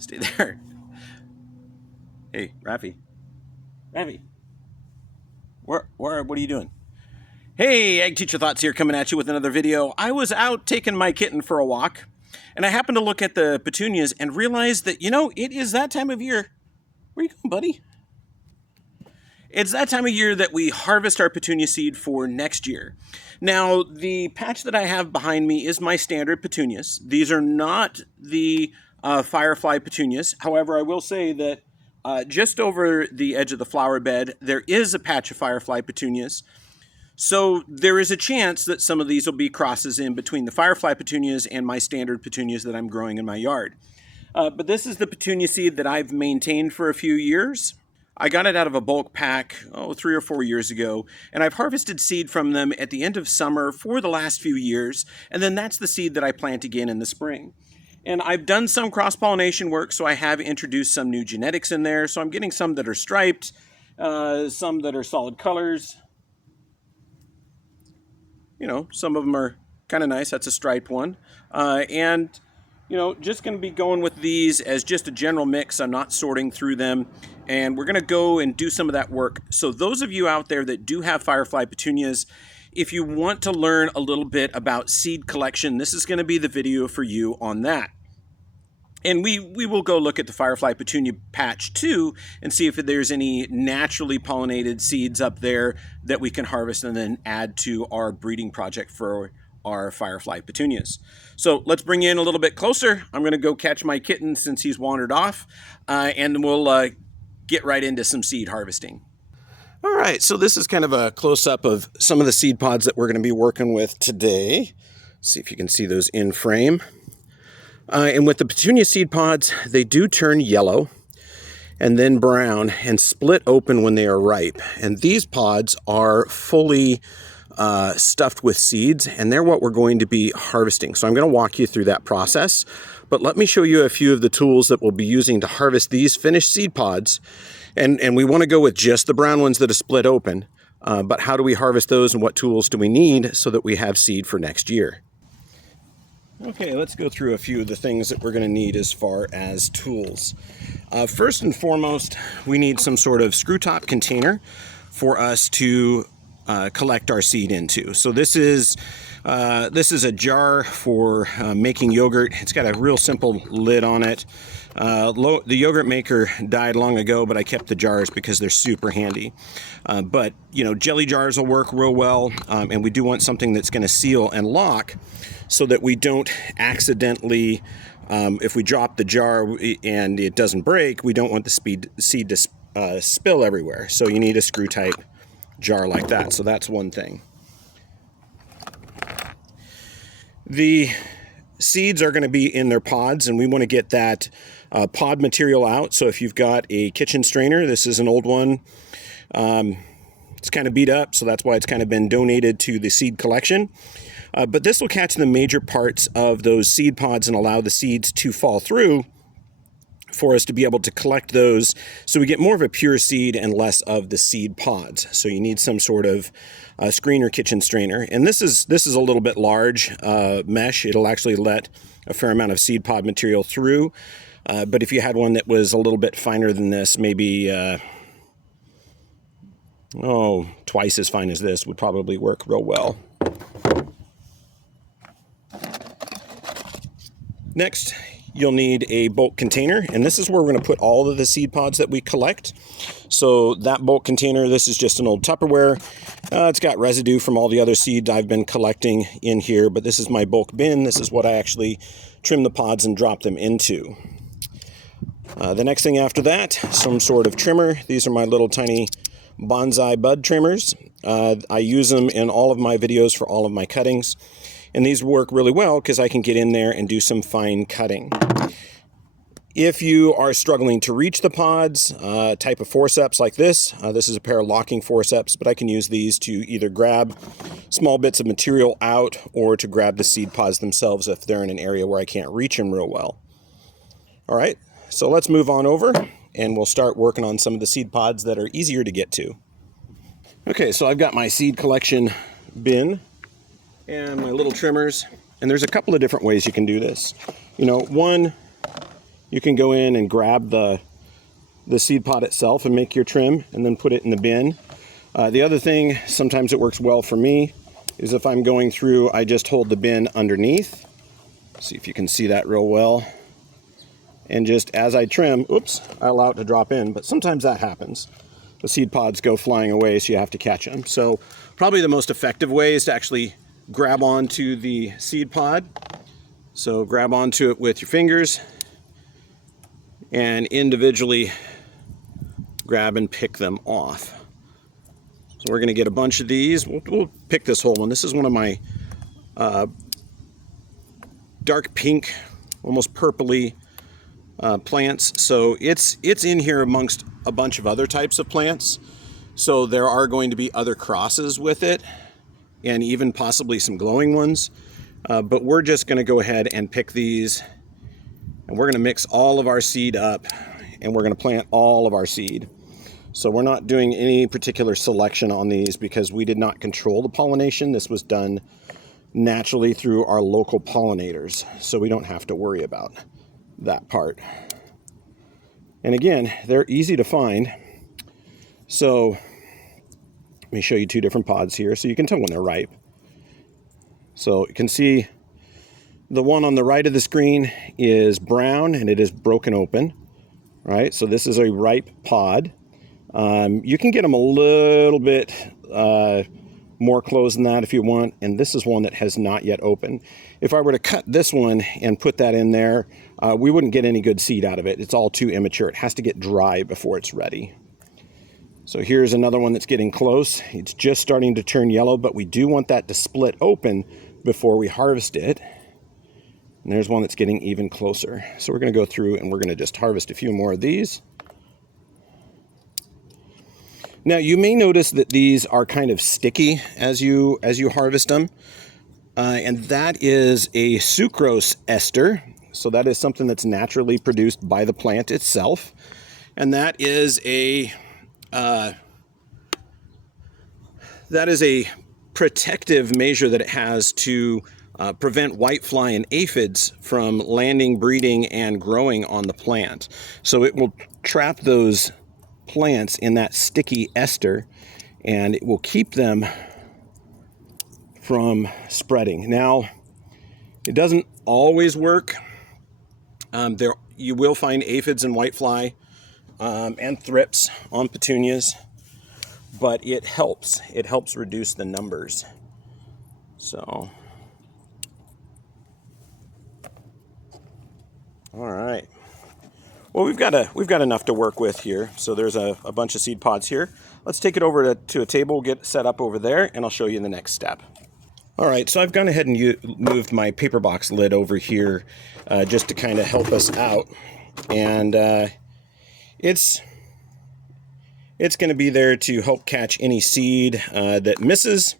Stay there. Hey, Raffy. Raffy. What are you doing? Hey, Ag Teacher Thoughts here, coming at you with another video. I was out taking my kitten for a walk, and I happened to look at the petunias and realized that, it is that time of year. Where you going, buddy? It's that time of year that we harvest our petunia seed for next year. Now, the patch that I have behind me is my standard petunias. These are not the Firefly Petunias. However, I will say that just over the edge of the flower bed, there is a patch of Firefly Petunias. So there is a chance that some of these will be crosses in between the Firefly Petunias and my standard petunias that I'm growing in my yard. But this is the petunia seed that I've maintained for a few years. I got it out of a bulk pack, 3 or 4 years ago, and I've harvested seed from them at the end of summer for the last few years, and then that's the seed that I plant again in the spring. And I've done some cross-pollination work, so I have introduced some new genetics in there, so I'm getting some that are striped, some that are solid colors. Some of them are kind of nice. That's a striped one. Just going to be going with these as just a general mix. I'm not sorting through them. And we're going to go and do some of that work. So those of you out there that do have Firefly Petunias, if you want to learn a little bit about seed collection, this is going to be the video for you on that. And we will go look at the Firefly Petunia patch too and see if there's any naturally pollinated seeds up there that we can harvest and then add to our breeding project for our Firefly Petunias. So let's bring you in a little bit closer. I'm going to go catch my kitten since he's wandered off, and we'll get right into some seed harvesting. All right, so this is kind of a close-up of some of the seed pods that we're going to be working with today. Let's see if you can see those in frame. And with the petunia seed pods, they do turn yellow and then brown and split open when they are ripe. And these pods are fully stuffed with seeds, and they're what we're going to be harvesting. So I'm going to walk you through that process, but let me show you a few of the tools that we'll be using to harvest these finished seed pods. And we want to go with just the brown ones that are split open, but how do we harvest those and what tools do we need so that we have seed for next year? Okay, let's go through a few of the things that we're going to need as far as tools. First and foremost, we need some sort of screw top container for us to collect our seed into. So this is a jar for making yogurt. It's got a real simple lid on it. The yogurt maker died long ago, but I kept the jars because they're super handy. But jelly jars will work real well, and we do want something that's going to seal and lock so that we don't accidentally, if we drop the jar and it doesn't break, we don't want the seed to spill everywhere. So you need a screw type jar like that. So that's one thing. The seeds are going to be in their pods, and we want to get that pod material out. So if you've got a kitchen strainer, this is an old one. It's kind of beat up, so that's why it's kind of been donated to the seed collection. But this will catch the major parts of those seed pods and allow the seeds to fall through for us to be able to collect those so we get more of a pure seed and less of the seed pods. So you need some sort of screen or kitchen strainer. And this is a little bit large mesh. It'll actually let a fair amount of seed pod material through. But if you had one that was a little bit finer than this, maybe twice as fine as this would probably work real well. Next, you'll need a bulk container, and this is where we're going to put all of the seed pods that we collect. So that bulk container, this is just an old Tupperware. It's got residue from all the other seed I've been collecting in here, but this is my bulk bin. This is what I actually trim the pods and drop them into. The next thing after that, some sort of trimmer. These are my little tiny bonsai bud trimmers. I use them in all of my videos for all of my cuttings. And these work really well because I can get in there and do some fine cutting. If you are struggling to reach the pods, type of forceps like this. This is a pair of locking forceps, but I can use these to either grab small bits of material out or to grab the seed pods themselves if they're in an area where I can't reach them real well. All right, so let's move on over and we'll start working on some of the seed pods that are easier to get to. Okay, so I've got my seed collection bin and my little trimmers, and there's a couple of different ways you can do this. One You can go in and grab the seed pod itself and make your trim and then put it in the bin. The other thing, sometimes it works well for me, is if I'm going through, I just hold the bin underneath. See if you can see that real well. And just as I trim, oops, I allow it to drop in, but sometimes that happens. The seed pods go flying away, so you have to catch them. So probably the most effective way is to actually grab onto the seed pod. So grab onto it with your fingers and individually grab and pick them off. So we're going to get a bunch of these. We'll pick this whole one. This is one of my dark pink, almost purpley plants. So it's in here amongst a bunch of other types of plants. So there are going to be other crosses with it and even possibly some glowing ones. But we're just going to go ahead and pick these, and we're going to mix all of our seed up, and we're going to plant all of our seed. So we're not doing any particular selection on these because we did not control the pollination. This was done naturally through our local pollinators, so we don't have to worry about that part. And again, they're easy to find. So let me show you two different pods here so you can tell when they're ripe. So you can see the one on the right of the screen is brown and it is broken open, right? So this is a ripe pod. You can get them a little bit more closed than that if you want, and this is one that has not yet opened. If I were to cut this one and put that in there, we wouldn't get any good seed out of it. It's all too immature. It has to get dry before it's ready. So here's another one that's getting close. It's just starting to turn yellow, but we do want that to split open before we harvest it. And there's one that's getting even closer. So we're going to go through and we're going to just harvest a few more of these. Now you may notice that these are kind of sticky as you harvest them, and that is a sucrose ester. So that is something that's naturally produced by the plant itself, and that is a protective measure that it has to prevent whitefly and aphids from landing, breeding, and growing on the plant. So it will trap those plants in that sticky ester, and it will keep them from spreading. Now, it doesn't always work. There you will find aphids and whitefly and thrips on petunias, but it helps. It helps reduce the numbers. So, all right. Well, we've got enough to work with here. So there's a bunch of seed pods here. Let's take it over to a table, get set up over there, and I'll show you the next step. All right, so I've gone ahead and moved my paper box lid over here just to kind of help us out. And it's going to be there to help catch any seed that misses.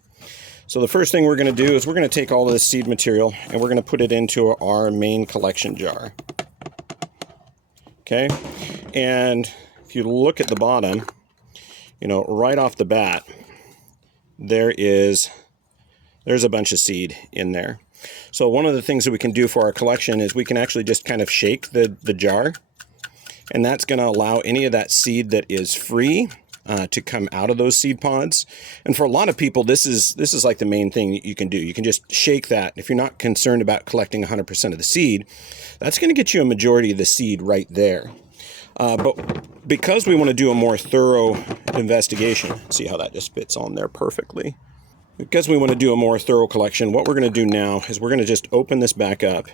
So the first thing we're going to do is we're going to take all of this seed material and we're going to put it into our main collection jar. Okay, and if you look at the bottom, you know, right off the bat, there's a bunch of seed in there. So one of the things that we can do for our collection is we can actually just kind of shake the jar, and that's going to allow any of that seed that is free to come out of those seed pods. And for a lot of people, this is like the main thing you can do. You can just shake that. If you're not concerned about collecting 100% of the seed, that's going to get you a majority of the seed right there. But because we want to do a more thorough investigation, see how that just fits on there perfectly. Because we want to do a more thorough collection, what we're going to do now is we're going to just open this back up,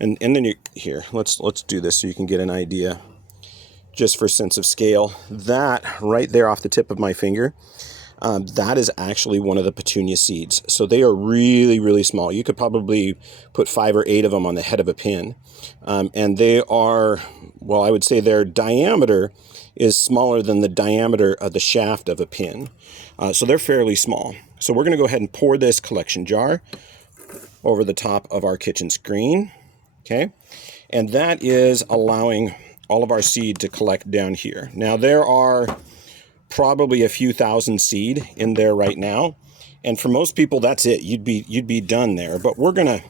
and then here, let's do this so you can get an idea, just for sense of scale. That right there off the tip of my finger, that is actually one of the petunia seeds. So they are really, really small. You could probably put 5 or 8 of them on the head of a pin. And they are, well, I would say their diameter is smaller than the diameter of the shaft of a pin. So they're fairly small. So we're going to go ahead and pour this collection jar over the top of our kitchen screen. Okay. And that is allowing all of our seed to collect down here. Now there are probably a few thousand seed in there right now, and for most people that's it. You'd be done there. But we're gonna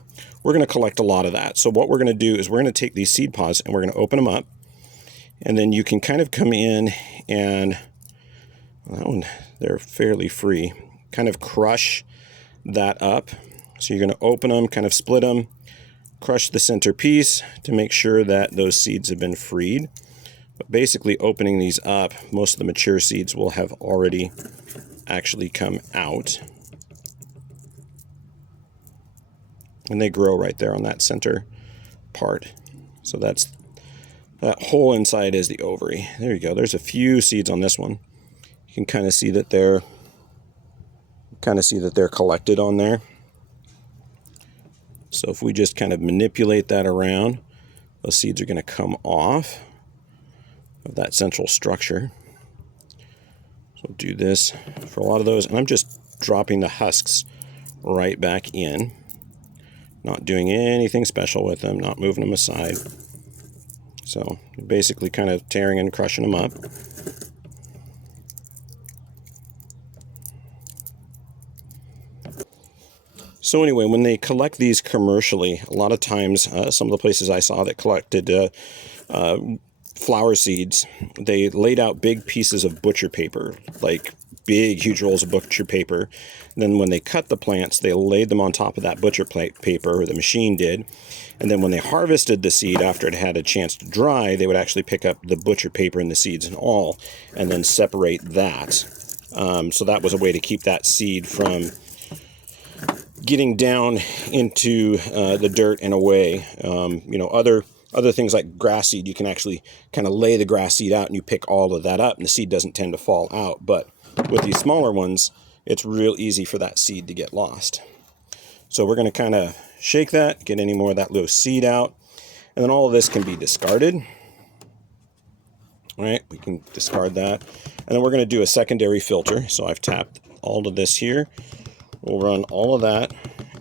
we're going to collect a lot of that. So what we're going to do is we're going to take these seed pods and we're going to open them up. And then you can kind of come in and, well, that one, they're fairly free, kind of crush that up. So you're going to open them, kind of split them, crush the center piece to make sure that those seeds have been freed. But basically opening these up, most of the mature seeds will have already actually come out. And they grow right there on that center part. So that whole inside is the ovary. There you go. There's a few seeds on this one. You can kind of see that they're collected on there. So if we just kind of manipulate that around, those seeds are going to come off of that central structure. So we'll do this for a lot of those, and I'm just dropping the husks right back in, not doing anything special with them, not moving them aside. So you're basically kind of tearing and crushing them up. So anyway, when they collect these commercially, a lot of times, some of the places I saw that collected flower seeds, they laid out big pieces of butcher paper, like big, huge rolls of butcher paper. And then when they cut the plants, they laid them on top of that butcher paper, or the machine did. And then when they harvested the seed after it had a chance to dry, they would actually pick up the butcher paper and the seeds and all, and then separate that. So that was a way to keep that seed from getting down into the dirt and away. You know, other things like grass seed, you can actually kind of lay the grass seed out and you pick all of that up and the seed doesn't tend to fall out. But with these smaller ones, it's real easy for that seed to get lost. So we're going to kind of shake that, get any more of that loose seed out, and then all of this can be discarded. All right, we can discard that. And then we're going to do a secondary filter. So I've tapped all of this here. We'll run all of that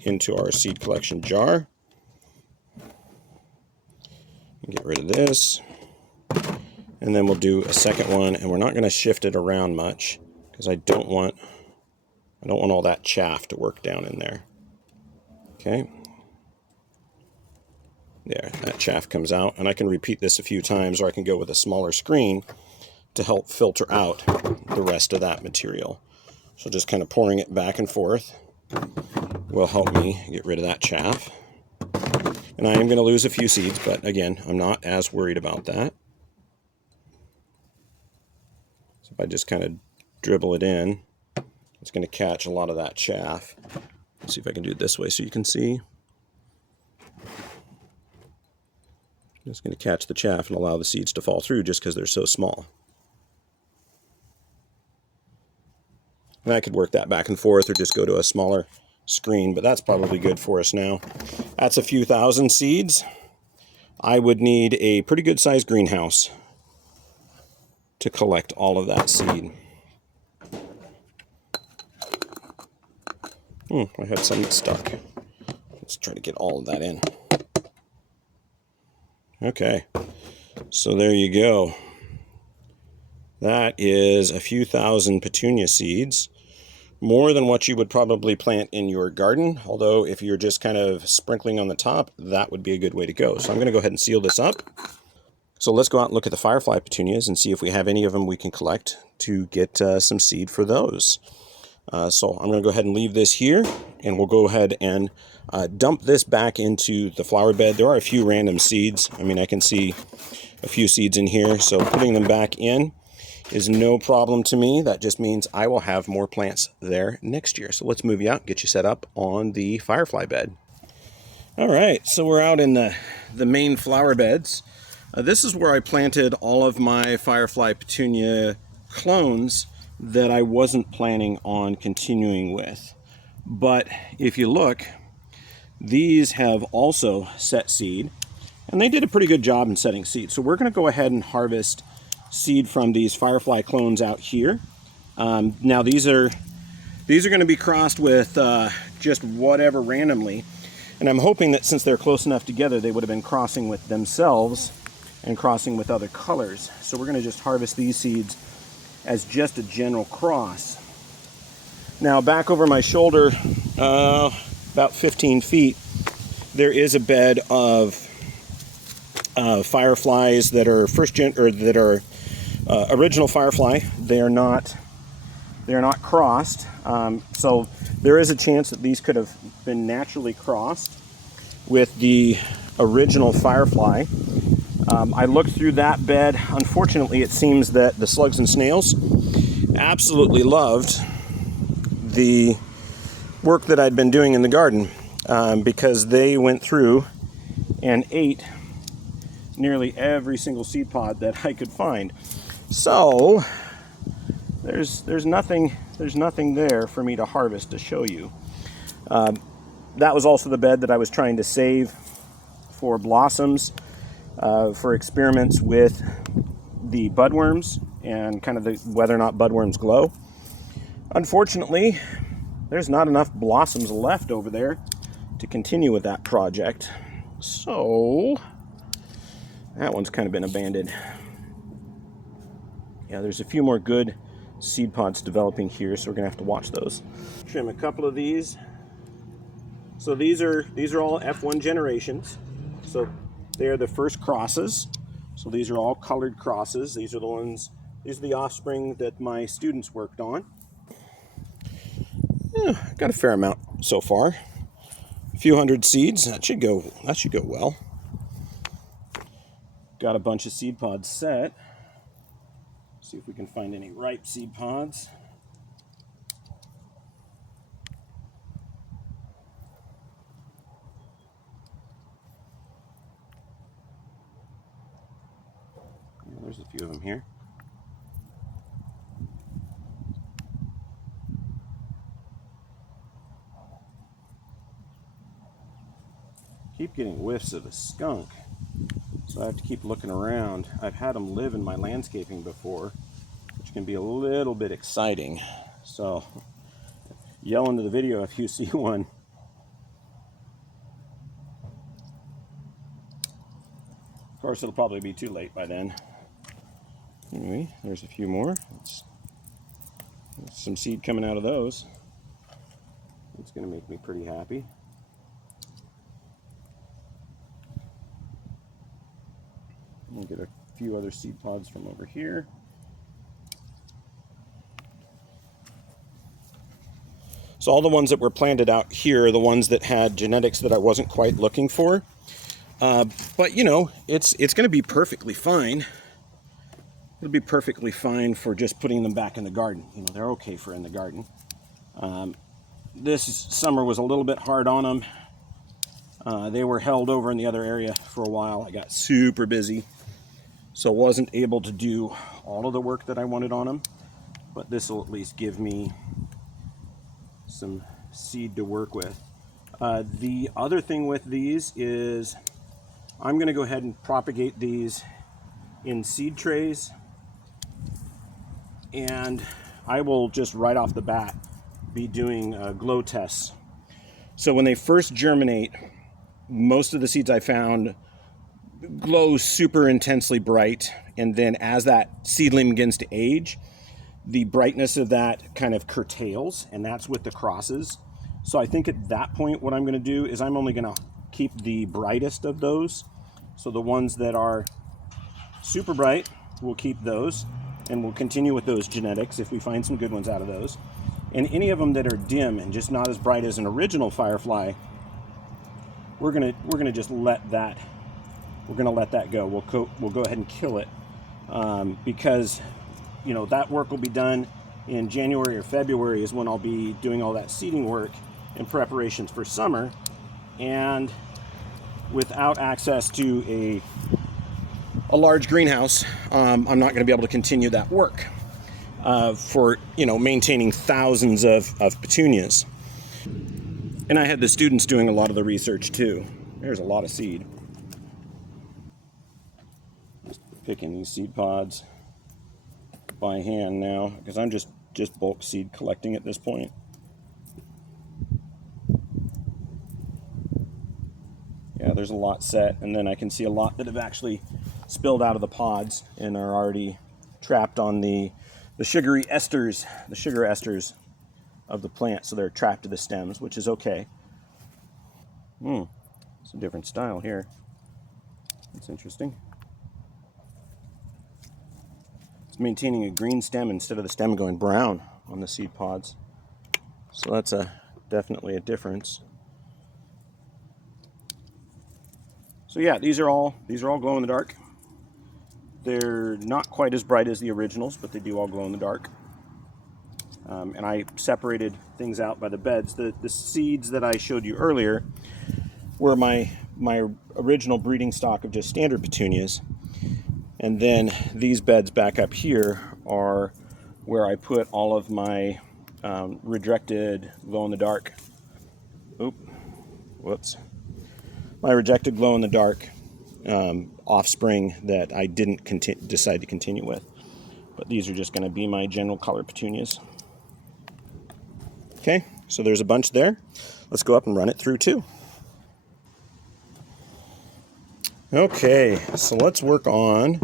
into our seed collection jar. Get rid of this. And then we'll do a second one, and we're not going to shift it around much because I don't want all that chaff to work down in there. Okay. There, that chaff comes out, and I can repeat this a few times, or I can go with a smaller screen to help filter out the rest of that material. So just kind of pouring it back and forth will help me get rid of that chaff. And I am going to lose a few seeds, but again, I'm not as worried about that. So if I just kind of dribble it in, it's going to catch a lot of that chaff. Let's see if I can do it this way so you can see. Just going to catch the chaff and allow the seeds to fall through just because they're so small. And I could work that back and forth or just go to a smaller screen, but that's probably good for us now. That's a few thousand seeds. I would need a pretty good sized greenhouse to collect all of that seed. I had some that stuck. Let's try to get all of that in. Okay, so there you go. That is a few thousand petunia seeds. More than what you would probably plant in your garden, although if you're just kind of sprinkling on the top, that would be a good way to go. So I'm going to go ahead and seal this up. So let's go out and look at the Firefly Petunias and see if we have any of them we can collect to get some seed for those. So I'm going to go ahead and leave this here, and we'll go ahead and dump this back into the flower bed. There are a few random seeds. I mean, I can see a few seeds in here, so putting them back in is no problem to me. That just means I will have more plants there next year. So let's move you out and get you set up on the Firefly bed. All right, so we're out in the main flower beds. This is where I planted all of my Firefly Petunia clones that I wasn't planning on continuing with. But if you look, these have also set seed, and they did a pretty good job in setting seed. So we're going to go ahead and harvest seed from these Firefly clones out here. Now these are going to be crossed with just whatever randomly, and I'm hoping that since they're close enough together, they would have been crossing with themselves and crossing with other colors. So we're going to just harvest these seeds as just a general cross. Now back over my shoulder, about 15 feet, there is a bed of fireflies that are original firefly. They are not crossed. So there is a chance that these could have been naturally crossed with the original firefly. I looked through that bed. Unfortunately, it seems that the slugs and snails absolutely loved the work that I'd been doing in the garden, because they went through and ate nearly every single seed pod that I could find. So there's nothing there for me to harvest to show you. That was also the bed that I was trying to save for blossoms, for experiments with the budworms and kind of whether or not budworms glow. Unfortunately, there's not enough blossoms left over there to continue with that project. So that one's kind of been abandoned. Yeah, there's a few more good seed pods developing here, so we're gonna have to watch those. Trim a couple of these. So these are all F1 generations. So they are the first crosses. So these are all colored crosses. These are the offspring that my students worked on. Yeah, got a fair amount so far. A few hundred seeds. That should go well. Got a bunch of seed pods set. See if we can find any ripe seed pods. Yeah, there's a few of them here. Keep getting whiffs of the skunk, so I have to keep looking around. I've had them live in my landscaping before, which can be a little bit exciting. So yell into the video if you see one. Of course, it'll probably be too late by then. Anyway, there's a few more. There's some seed coming out of those. It's going to make me pretty happy. We'll get a few other seed pods from over here. So all the ones that were planted out here are the ones that had genetics that I wasn't quite looking for. But you know, it's going to be perfectly fine. It'll be perfectly fine for just putting them back in the garden. You know, they're okay for in the garden. This summer was a little bit hard on them. They were held over in the other area for a while. I got super busy, so wasn't able to do all of the work that I wanted on them. But this will at least give me some seed to work with. The other thing with these is I'm going to go ahead and propagate these in seed trays, and I will just right off the bat be doing glow tests. So when they first germinate, most of the seeds I found glow super intensely bright, and then as that seedling begins to age, the brightness of that kind of curtails, and that's with the crosses. So I think at that point what I'm going to do is I'm only going to keep the brightest of those. So the ones that are super bright, we'll keep those, and we'll continue with those genetics if we find some good ones out of those. And any of them that are dim and just not as bright as an original firefly, we're gonna just let that go. We'll go ahead and kill it, because you know that work will be done in January or February is when I'll be doing all that seeding work in preparations for summer, and without access to a large greenhouse, I'm not going to be able to continue that work for maintaining thousands of petunias. And I had the students doing a lot of the research too. There's a lot of seed. Just picking these seed pods by hand now because I'm just bulk seed collecting at this point. Yeah, there's a lot set, and then I can see a lot that have actually spilled out of the pods and are already trapped on the sugar esters of the plant, so they're trapped to the stems, which is okay. It's a different style here. It's interesting. It's maintaining a green stem instead of the stem going brown on the seed pods. So that's definitely a difference. So yeah, these are all glow in the dark. They're not quite as bright as the originals, but they do all glow in the dark. And I separated things out by the beds. The seeds that I showed you earlier were my original breeding stock of just standard petunias. And then these beds back up here are where I put all of my rejected glow-in-the-dark. My rejected glow-in-the-dark offspring that I didn't decide to continue with. But these are just going to be my general color petunias. Okay, so there's a bunch there. Let's go up and run it through too. Okay, so let's work on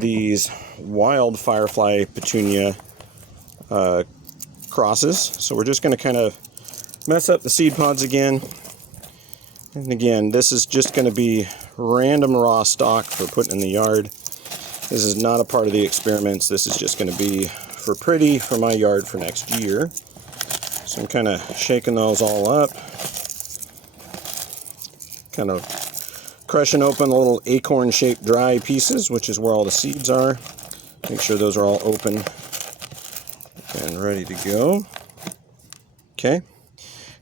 these wild Firefly Petunia crosses. So we're just going to kind of mess up the seed pods again. And again, this is just going to be random raw stock for putting in the yard. This is not a part of the experiments. This is just going to be for pretty for my yard for next year. So I'm kind of shaking those all up. Kind of crushing open the little acorn-shaped dry pieces, which is where all the seeds are. Make sure those are all open and ready to go. Okay.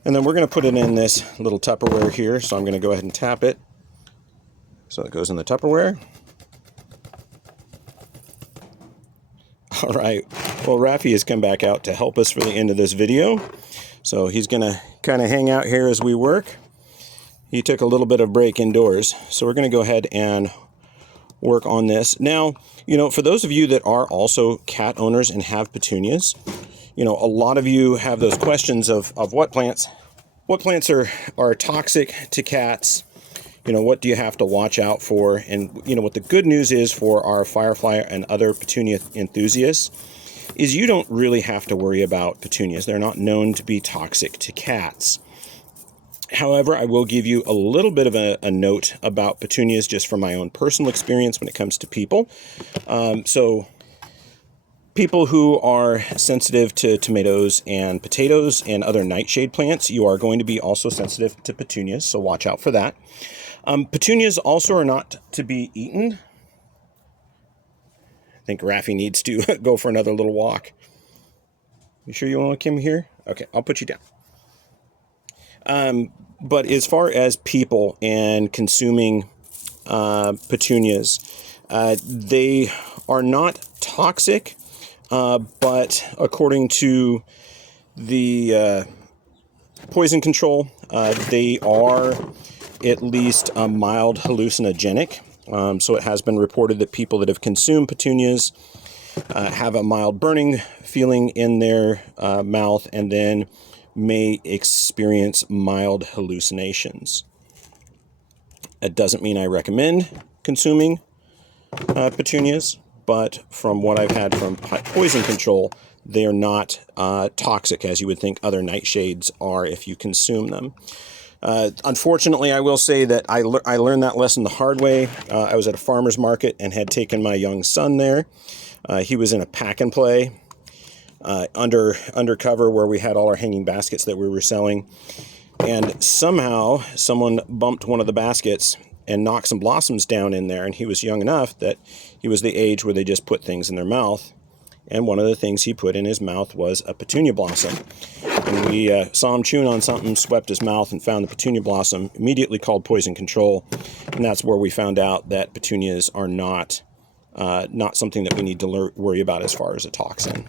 And then we're going to put it in this little Tupperware here. So I'm going to go ahead and tap it. So it goes in the Tupperware. All right. Well, Rafi has come back out to help us for the end of this video. So he's going to kind of hang out here as we work. He took a little bit of break indoors. So we're going to go ahead and work on this. Now, for those of you that are also cat owners and have petunias, a lot of you have those questions of what plants are toxic to cats. What do you have to watch out for? And what the good news is for our Firefly and other petunia enthusiasts is you don't really have to worry about petunias. They're not known to be toxic to cats. However, I will give you a little bit of a note about petunias just from my own personal experience when it comes to people. So people who are sensitive to tomatoes and potatoes and other nightshade plants, you are going to be also sensitive to petunias, so watch out for that. Petunias also are not to be eaten. I think Rafi needs to go for another little walk. You sure you want to come here? Okay, I'll put you down. But as far as people and consuming petunias, they are not toxic, but according to the poison control, they are at least mild hallucinogenic. So it has been reported that people that have consumed petunias have a mild burning feeling in their mouth and then may experience mild hallucinations. That doesn't mean I recommend consuming petunias, but from what I've had from poison control, they are not toxic as you would think other nightshades are if you consume them. Unfortunately, I will say that I learned that lesson the hard way. I was at a farmer's market and had taken my young son there. He was in a pack and play undercover where we had all our hanging baskets that we were selling. And somehow someone bumped one of the baskets and knocked some blossoms down in there. And he was young enough that he was the age where they just put things in their mouth. And one of the things he put in his mouth was a petunia blossom. And we saw him chewing on something, swept his mouth, and found the petunia blossom, immediately called poison control. And that's where we found out that petunias are not something that we need to worry about as far as a toxin.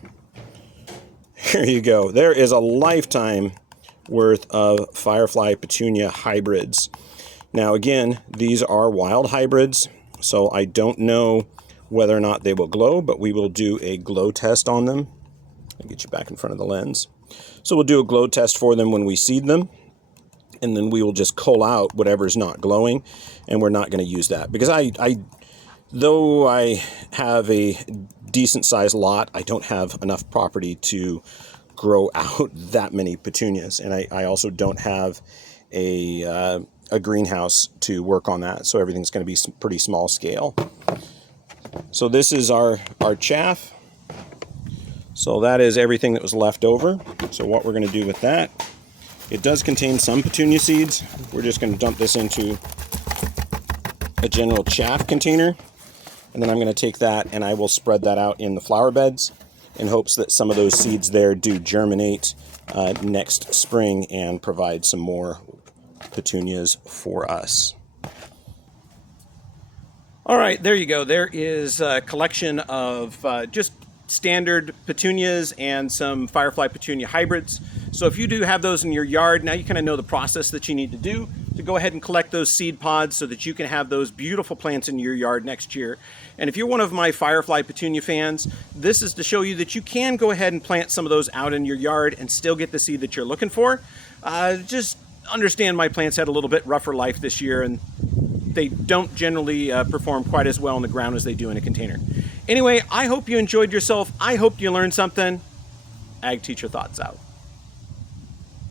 Here you go. There is a lifetime worth of Firefly Petunia hybrids. Now, again, these are wild hybrids, so I don't know whether or not they will glow, but we will do a glow test on them. I'll get you back in front of the lens. So we'll do a glow test for them when we seed them, and then we will just cull out whatever's not glowing, and we're not going to use that. Because though I have a decent sized lot, I don't have enough property to grow out that many petunias, and I also don't have a a greenhouse to work on that. So everything's going to be pretty small scale. So this is our chaff. So that is everything that was left over. So what we're going to do with that, it does contain some petunia seeds. We're just going to dump this into a general chaff container. And then I'm going to take that and I will spread that out in the flower beds in hopes that some of those seeds there do germinate next spring and provide some more petunias for us. All right, there you go. There is a collection of just standard petunias and some Firefly Petunia hybrids. So if you do have those in your yard, now you kind of know the process that you need to do to go ahead and collect those seed pods so that you can have those beautiful plants in your yard next year. And if you're one of my Firefly Petunia fans, this is to show you that you can go ahead and plant some of those out in your yard and still get the seed that you're looking for. Just understand my plants had a little bit rougher life this year, and they don't generally perform quite as well in the ground as they do in a container. Anyway, I hope you enjoyed yourself. I hope you learned something. Ag Teacher Thoughts out.